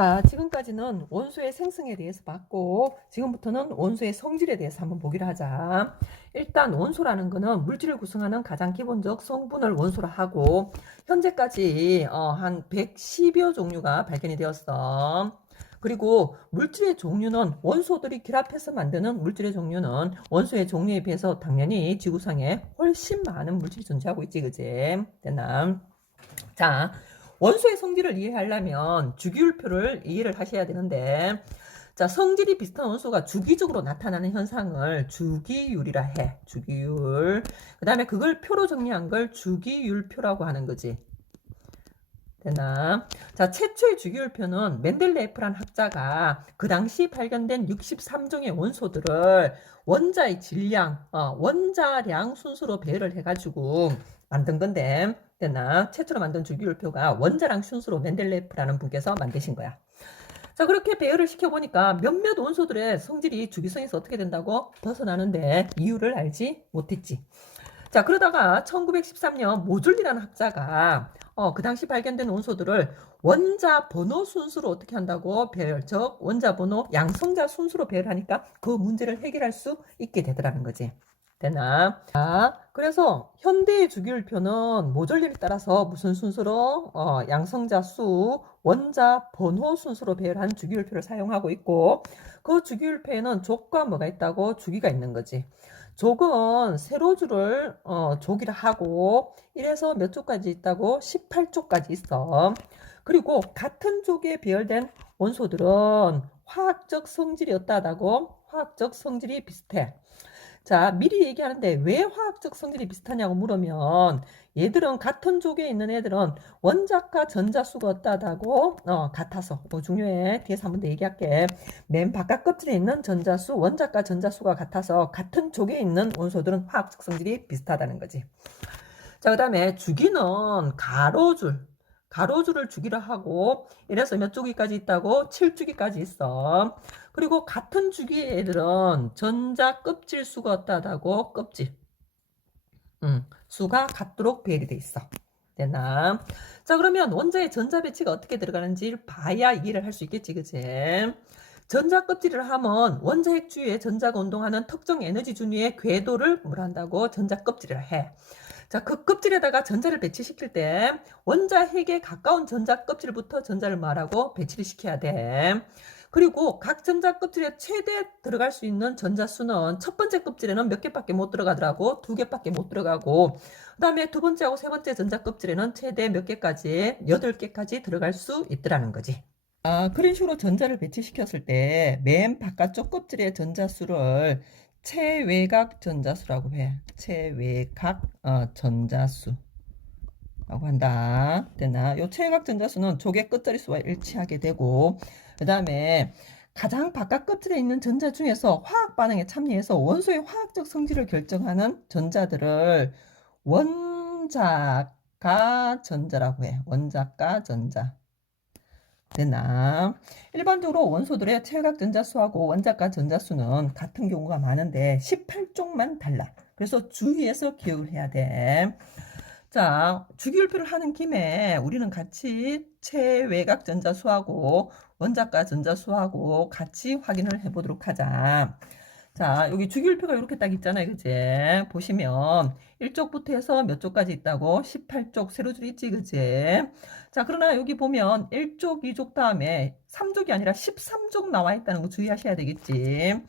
자, 지금까지는 원소의 생성에 대해서 봤고, 지금부터는 원소의 성질에 대해서 한번 보기로 하자. 일단 원소라는 거는 물질을 구성하는 가장 기본적 성분을 원소로 하고, 현재까지 한 110여 종류가 발견이 되었어. 그리고 물질의 종류는 원소들이 결합해서 만드는 물질의 종류는 원소의 종류에 비해서 당연히 지구상에 훨씬 많은 물질이 존재하고 있지, 그지? 됐나? 자, 원소의 성질을 이해하려면 주기율표를 이해를 하셔야 되는데, 자, 성질이 비슷한 원소가 주기적으로 나타나는 현상을 주기율이라 해. 주기율. 그 다음에 그걸 표로 정리한 걸 주기율표라고 하는 거지. 되나? 자, 최초의 주기율표는 멘델레예프란 학자가 그 당시 발견된 63종의 원소들을 원자의 질량, 원자량 순서로 배열을 해가지고 만든 건데, 됐나? 최초로 만든 주기율표가 원자량 순서로 멘델레예프라는 분께서 만드신 거야. 자, 그렇게 배열을 시켜보니까 몇몇 원소들의 성질이 주기성에서 어떻게 된다고 벗어나는데 이유를 알지 못했지. 자, 그러다가 1913년 모줄리라는 학자가 그 당시 발견된 원소들을 원자 번호 순수로 어떻게 한다고 배열, 즉 원자 번호 양성자 순수로 배열하니까 그 문제를 해결할 수 있게 되더라는 거지. 되나? 자, 그래서 현대의 주기율표는 모줄리를 따라서 무슨 순서로 양성자 수, 원자 번호 순서로 배열한 주기율표를 사용하고 있고, 그 주기율표에는 족과 뭐가 있다고? 주기가 있는 거지. 족은 세로줄을 족이라 하고 1에서 몇 족까지 있다고? 18족까지 있어. 그리고 같은 족에 배열된 원소들은 화학적 성질이 어떠하다고? 화학적 성질이 비슷해. 자, 미리 얘기하는데 왜 화학적 성질이 비슷하냐고 물으면 얘들은 같은 족에 있는 애들은 원자과 전자수가 어떠하다고? 같아서. 중요해. 뒤에서 한 번 더 얘기할게. 맨 바깥 껍질에 있는 전자수, 원자과 전자수가 같아서 같은 족에 있는 원소들은 화학적 성질이 비슷하다는 거지. 자, 그 다음에 주기는 가로줄을 주기로 하고 이래서 몇 주기까지 있다고? 7주기까지 있어. 그리고 같은 주기의 애들은 전자 껍질 수가 어떠하다고? 껍질. 수가 같도록 배열이 돼 있어. 되나? 자, 그러면 원자의 전자 배치가 어떻게 들어가는지 봐야 이해를 할 수 있겠지, 그치? 전자 껍질을 하면 원자 핵 주위에 전자가 운동하는 특정 에너지 준위의 궤도를 뭘 한다고? 전자 껍질이라 해. 자, 그 껍질에다가 전자를 배치시킬 때 원자 핵에 가까운 전자 껍질부터 전자를 말하고 배치를 시켜야 돼. 그리고 각 전자 껍질에 최대 들어갈 수 있는 전자 수는 첫 번째 껍질에는 몇 개밖에 못 들어가더라고. 2개밖에 못 들어가고 그 다음에 두 번째하고 세 번째 전자 껍질에는 최대 몇 개까지? 8개까지 들어갈 수 있더라는 거지. 그런 식으로 전자를 배치시켰을 때 맨 바깥쪽 껍질의 전자수를 체외각 전자수라고 해. 체외각 전자수라고 한다. 되나? 요 체외각 전자수는 족의 끝자리수와 일치하게 되고 그 다음에 가장 바깥 껍질에 있는 전자 중에서 화학 반응에 참여해서 원소의 화학적 성질을 결정하는 전자들을 원자가 전자라고 해. 원자가 전자. 되나? 일반적으로 원소들의 체각 전자수하고 원자가 전자수는 같은 경우가 많은데 18쪽만 달라. 그래서 주의해서 기억을 해야 돼. 자, 주기율표를 하는 김에 우리는 같이 체외각 전자수하고 원자가 전자수하고 같이 확인을 해보도록 하자. 자, 여기 주기율표가 이렇게 딱 있잖아요. 그지? 보시면 1쪽부터 해서 몇 쪽까지 있다고? 18쪽 세로줄 있지, 그지? 자, 그러나 여기 보면 1쪽, 2쪽 다음에 3쪽이 아니라 13쪽 나와 있다는 거 주의하셔야 되겠지.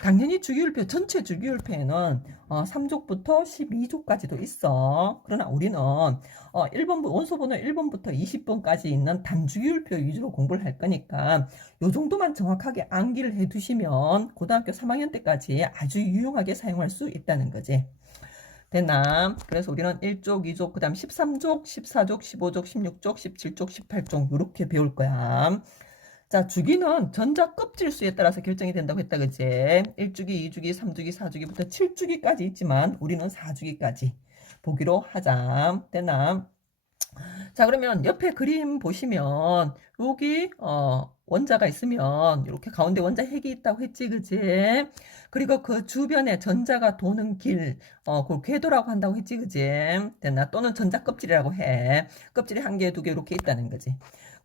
당연히 주기율표, 전체 주기율표에는 3족부터 12족까지도 있어. 그러나 우리는 1번, 원소번호 1번부터 20번까지 있는 단주기율표 위주로 공부를 할 거니까 요 정도만 정확하게 암기를 해 두시면 고등학교 3학년 때까지 아주 유용하게 사용할 수 있다는 거지. 됐나? 그래서 우리는 1족, 2족, 그 다음 13족, 14족, 15족, 16족, 17족, 18족 이렇게 배울 거야. 자, 주기는 전자 껍질 수에 따라서 결정이 된다고 했다, 그지? 1주기, 2주기, 3주기, 4주기부터 7주기까지 있지만 우리는 4주기까지 보기로 하자. 되나? 자, 그러면 옆에 그림 보시면 여기 원자가 있으면 이렇게 가운데 원자 핵이 있다고 했지, 그지? 그리고 그 주변에 전자가 도는 길, 그걸 궤도라고 한다고 했지, 그지? 됐나? 또는 전자 껍질이라고 해. 껍질이 한 개, 두 개 이렇게 있다는 거지.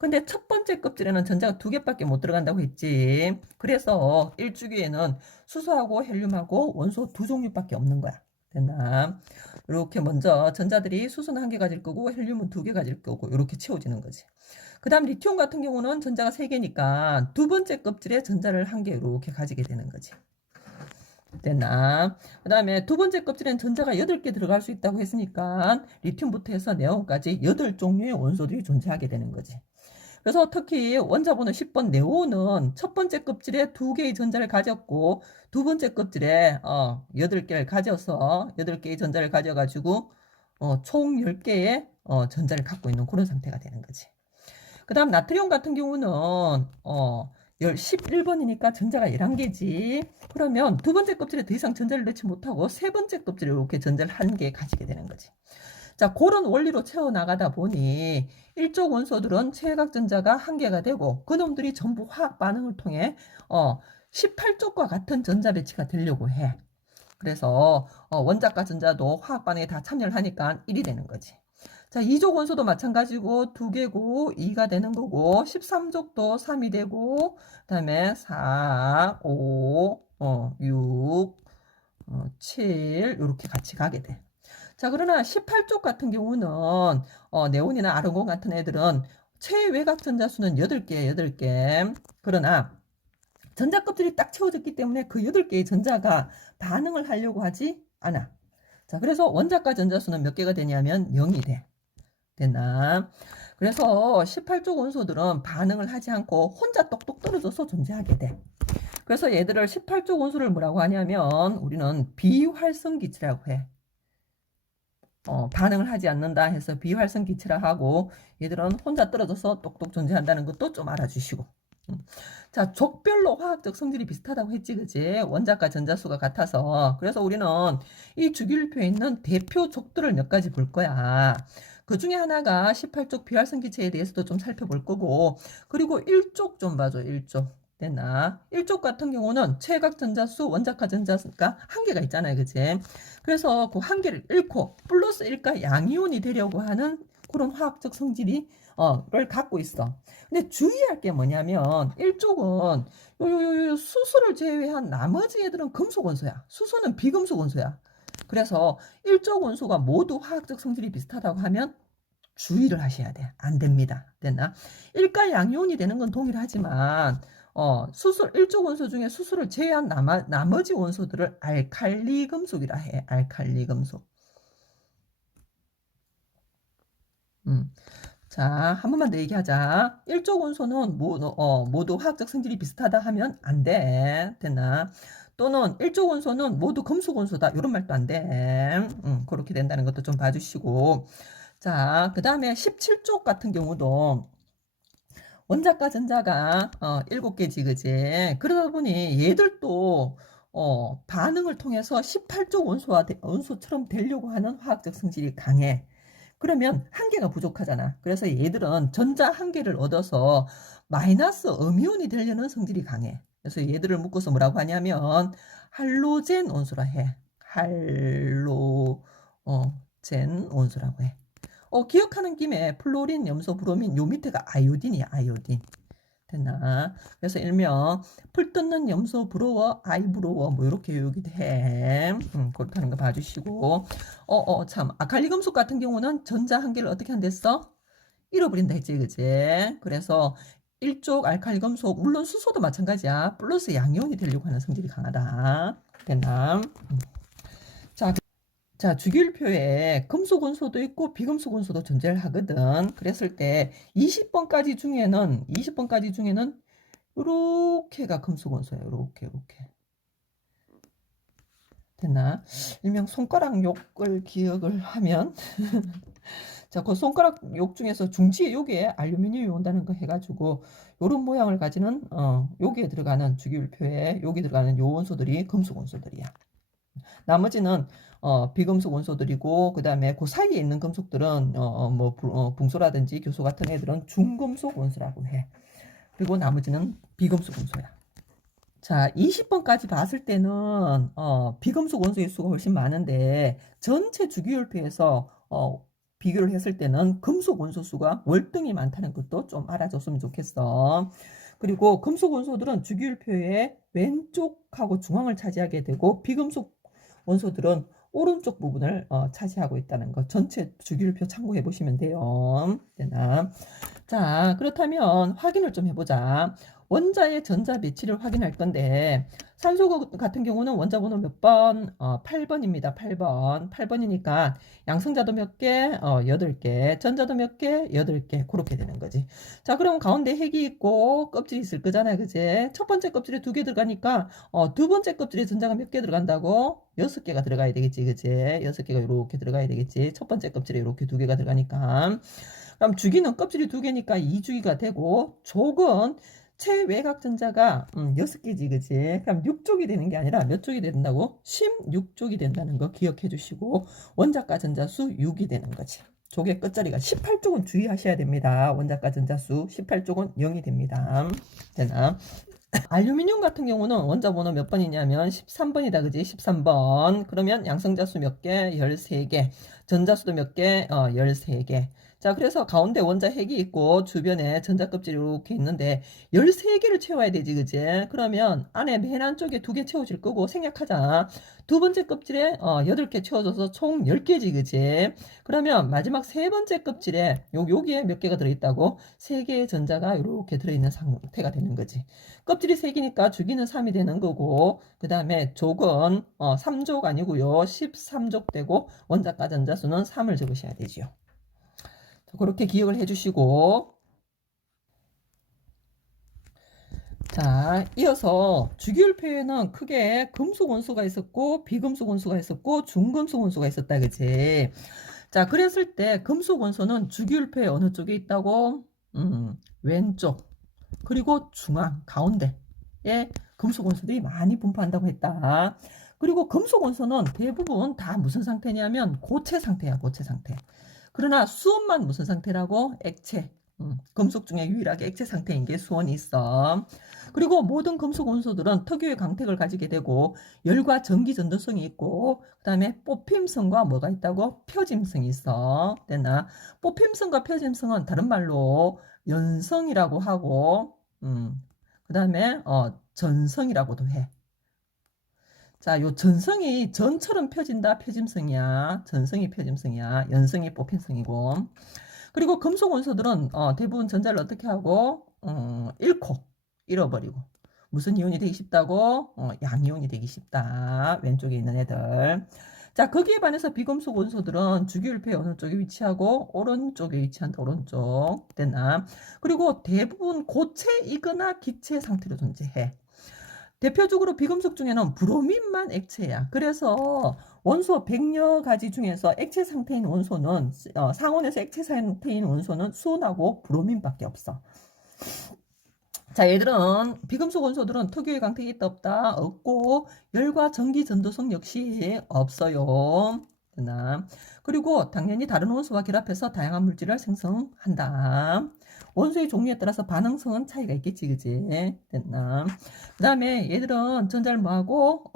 근데 첫 번째 껍질에는 전자가 2개밖에 못 들어간다고 했지. 그래서 1주기에는 수소하고 헬륨하고 원소 2종류밖에 없는 거야. 됐나? 이렇게 먼저 전자들이 수소는 1개 가질 거고 헬륨은 2개 가질 거고 이렇게 채워지는 거지. 그 다음 리튬 같은 경우는 전자가 3개니까 두 번째 껍질에 전자를 1개 이렇게 가지게 되는 거지. 됐나? 그 다음에 두 번째 껍질엔 전자가 8개 들어갈 수 있다고 했으니까 리튬부터 해서 네온까지 8종류의 원소들이 존재하게 되는 거지. 그래서 특히 원자번호 10번 네온은 첫 번째 껍질에 2개의 전자를 가졌고 두 번째 껍질에 8개를 가져서 8개의 전자를 가져가지고 총 10개의 전자를 갖고 있는 그런 상태가 되는 거지. 그 다음 나트륨 같은 경우는 11번이니까 전자가 11개지. 그러면 두 번째 껍질에 더 이상 전자를 넣지 못하고 세 번째 껍질에 이렇게 전자를 1개 가지게 되는 거지. 자, 그런 원리로 채워나가다 보니 일족 원소들은 최각전자가 1개가 되고 그놈들이 전부 화학 반응을 통해 18쪽과 같은 전자 배치가 되려고 해. 그래서 원자과 전자도 화학 반응에 다 참여를 하니까 1이 되는 거지. 자, 2족 원소도 마찬가지고 2개고 2가 되는 거고 13족도 3이 되고 그다음에 4, 5, 6, 7 이렇게 같이 가게 돼. 자, 그러나 18쪽 같은 경우는 네온이나 아르곤 같은 애들은 최외곽 전자수는 8개, 8개. 그러나 전자 껍질이 딱 채워졌기 때문에 그 8개의 전자가 반응을 하려고 하지 않아. 자, 그래서 원자과 전자수는 몇 개가 되냐면 0이 돼. 됐나? 그래서 18쪽 원소들은 반응을 하지 않고 혼자 똑똑 떨어져서 존재하게 돼. 그래서 얘들을 18쪽 원소를 뭐라고 하냐면 우리는 비활성 기체라고 해. 반응을 하지 않는다 해서 비활성 기체라 하고 얘들은 혼자 떨어져서 똑똑 존재한다는 것도 좀 알아주시고. 자, 족별로 화학적 성질이 비슷하다고 했지, 그지? 원자과 전자수가 같아서. 그래서 우리는 이 주기율표에 있는 대표 족들을 몇 가지 볼 거야. 그 중에 하나가 18쪽 비활성 기체에 대해서도 좀 살펴볼 거고, 그리고 1쪽 좀 봐줘, 1쪽. 됐나? 1쪽 같은 경우는 최각 전자수, 원자과 전자수가 1개가 있잖아요, 그지? 그래서 그 1개를 잃고 플러스 1가 양이온이 되려고 하는 그런 화학적 성질이 를 갖고 있어. 근데 주의할 게 뭐냐면 1쪽은 요 수소를 제외한 나머지 애들은 금속 원소야. 수소는 비금속 원소야. 그래서 1쪽 원소가 모두 화학적 성질이 비슷하다고 하면 주의를 하셔야 돼. 안 됩니다. 됐나? 1가 양이온이 되는 건 동일하지만 수소 1쪽 원소 중에 수소를 제외한 나머지 원소들을 알칼리 금속이라 해. 알칼리 금속. 자, 한 번만 더 얘기하자. 1쪽 원소는 모두 화학적 성질이 비슷하다 하면 안 돼. 됐나? 또는 1쪽 원소는 모두 금속 원소다. 이런 말도 안 돼. 그렇게 된다는 것도 좀 봐주시고. 자, 그 다음에 17쪽 같은 경우도 원자과 전자가 7개지, 그지? 그러다 보니 얘들도 반응을 통해서 18쪽 원소처럼 되려고 하는 화학적 성질이 강해. 그러면 1개가 부족하잖아. 그래서 얘들은 전자 1개를 얻어서 마이너스 음이온이 되려는 성질이 강해. 그래서 얘들을 묶어서 뭐라고 하냐면 할로젠 원소라 해. 할로젠 원소라고 해. 기억하는 김에 플로린, 염소, 브로민 요 밑에가 아이오딘이야. 아이오딘. 됐나? 그래서 일명 풀 뜯는 염소 부러워, 아이 부러워 뭐 이렇게 여기도 해. 그렇게 하는 거 봐주시고. 참 아칼리 금속 같은 경우는 전자 1개를 어떻게 한댔어? 잃어버린다 했지, 그지? 그래서 1쪽 알칼리 금속 물론 수소도 마찬가지야. 플러스 양이온이 되려고 하는 성질이 강하다. 됐나? 자, 주기율표에 금속 원소도 있고 비금속 원소도 존재를 하거든. 그랬을 때 20번까지 중에는 요렇게가 금속 원소예요. 요렇게. 됐나? 일명 손가락 욕을 기억을 하면 자, 그 손가락 욕 중에서 중지에 여기에 알루미늄이 온다는 거 해가지고 요런 모양을 가지는 여기에 들어가는 주기율표에 여기 들어가는 요 원소들이 금속 원소들이야. 나머지는 비금속 원소들이고 그 다음에 그 사이에 있는 금속들은 붕소라든지 교소 같은 애들은 중금속 원소라고 해. 그리고 나머지는 비금속 원소야. 자, 20번까지 봤을 때는 비금속 원소의 수가 훨씬 많은데 전체 주기율표에서 비교를 했을 때는 금속 원소수가 월등히 많다는 것도 좀 알아줬으면 좋겠어. 그리고 금속 원소들은 주기율표의 왼쪽하고 중앙을 차지하게 되고 비금속 원소들은 오른쪽 부분을 차지하고 있다는 거. 전체 주기율표 참고해 보시면 돼요. 되나? 자, 그렇다면 확인을 좀 해보자. 원자의 전자 배치를 확인할 건데 산소 같은 경우는 원자 번호 몇 번? 8번입니다. 8번. 8번이니까 양성자도 몇 개? 8개. 전자도 몇 개? 8개. 그렇게 되는 거지. 자, 그럼 가운데 핵이 있고 껍질이 있을 거잖아요. 그지? 첫 번째 껍질에 2개 들어가니까 두 번째 껍질에 전자가 몇 개 들어간다고? 6개가 들어가야 되겠지. 그지? 6개가 이렇게 들어가야 되겠지. 첫 번째 kop질에 이렇게 2개가 들어가니까. 그럼 주기는 껍질이 2개니까 2주기가 되고 족은 최외곽 전자가 6개지. 그지? 그럼 6족이 되는 게 아니라 몇 족이 된다고? 16족이 된다는 거 기억해 주시고 원자가 전자수 6이 되는 거지. 족의 끝자리가 18쪽은 주의하셔야 됩니다. 원자가 전자수 18쪽은 0이 됩니다. 되나? 알루미늄 같은 경우는 원자 번호 몇 번이냐면 13번이다. 그지? 13번. 그러면 양성자수 몇 개? 13개. 전자수도 몇 개? 13개. 자, 그래서 가운데 원자 핵이 있고 주변에 전자 껍질이 이렇게 있는데 13개를 채워야 되지. 그지? 그러면 안에 맨 안쪽에 2개 채워질 거고 생략하자. 두 번째 껍질에 8개 채워져서 총 10개지. 그지? 그러면 마지막 세 번째 껍질에 여기에 몇 개가 들어있다고? 3개의 전자가 이렇게 들어있는 상태가 되는 거지. 껍질이 3개니까 주기는 3이 되는 거고 그 다음에 족은 3족 아니고요 13족 되고 원자가 전자수는 3을 적으셔야 되지요. 그렇게 기억을 해주시고 자, 이어서 주기율표에는 크게 금속 원소가 있었고 비금속 원소가 있었고 중금속 원소가 있었다. 그치? 자, 그랬을 때 금속 원소는 주기율표에 어느 쪽에 있다고? 왼쪽 그리고 중앙 가운데에 금속 원소들이 많이 분포한다고 했다. 그리고 금속 원소는 대부분 다 무슨 상태냐면 고체 상태야. 고체 상태. 그러나 수원만 무슨 상태라고? 액체. 금속 중에 유일하게 액체 상태인 게 수원이 있어. 그리고 모든 금속 원소들은 특유의 강택을 가지게 되고 열과 전기 전도성이 있고 그 다음에 뽑힘성과 뭐가 있다고? 표짐성이 있어. 됐나? 뽑힘성과 표짐성은 다른 말로 연성이라고 하고 그 다음에 전성이라고도 해. 자, 요 전성이 전처럼 펴진다. 표짐성이야. 전성이 표짐성이야. 연성이 뽑힘성이고. 그리고 금속 원소들은 대부분 전자를 어떻게 하고 잃어버리고 무슨 이온이 되기 쉽다고? 양이온이 되기 쉽다. 왼쪽에 있는 애들. 자, 거기에 반해서 비금속 원소들은 주기율표의 어느 쪽에 위치하고 오른쪽에 위치한다. 오른쪽. 됐나? 그리고 대부분 고체이거나 기체 상태로 존재해. 대표적으로 비금속 중에는 브로민만 액체야. 그래서 원소 100여 가지 중에서 액체 상태인 원소는 상온에서 액체 상태인 원소는 수온하고 브로민밖에 없어. 자, 얘들은 비금속 원소들은 특유의 강택이 있다 없다? 없고 열과 전기 전도성 역시 없어요. 되나? 그리고 당연히 다른 원소와 결합해서 다양한 물질을 생성한다. 원소의 종류에 따라서 반응성은 차이가 있겠지. 그지? 됐나? 그 다음에 얘들은 전자를 뭐하고?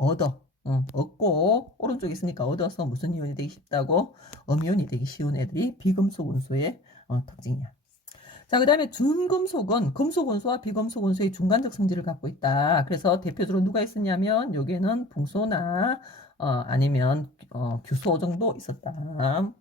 얻고 오른쪽에 있으니까 얻어서 무슨 이온이 되기 쉽다고? 음이온이 되기 쉬운 애들이 비금속 원소의 특징이야. 자, 그 다음에 준금속은 금속 원소와 비금속 원소의 중간적 성질을 갖고 있다. 그래서 대표적으로 누가 있었냐면 여기에는 붕소나 아니면 규소 정도 있었다.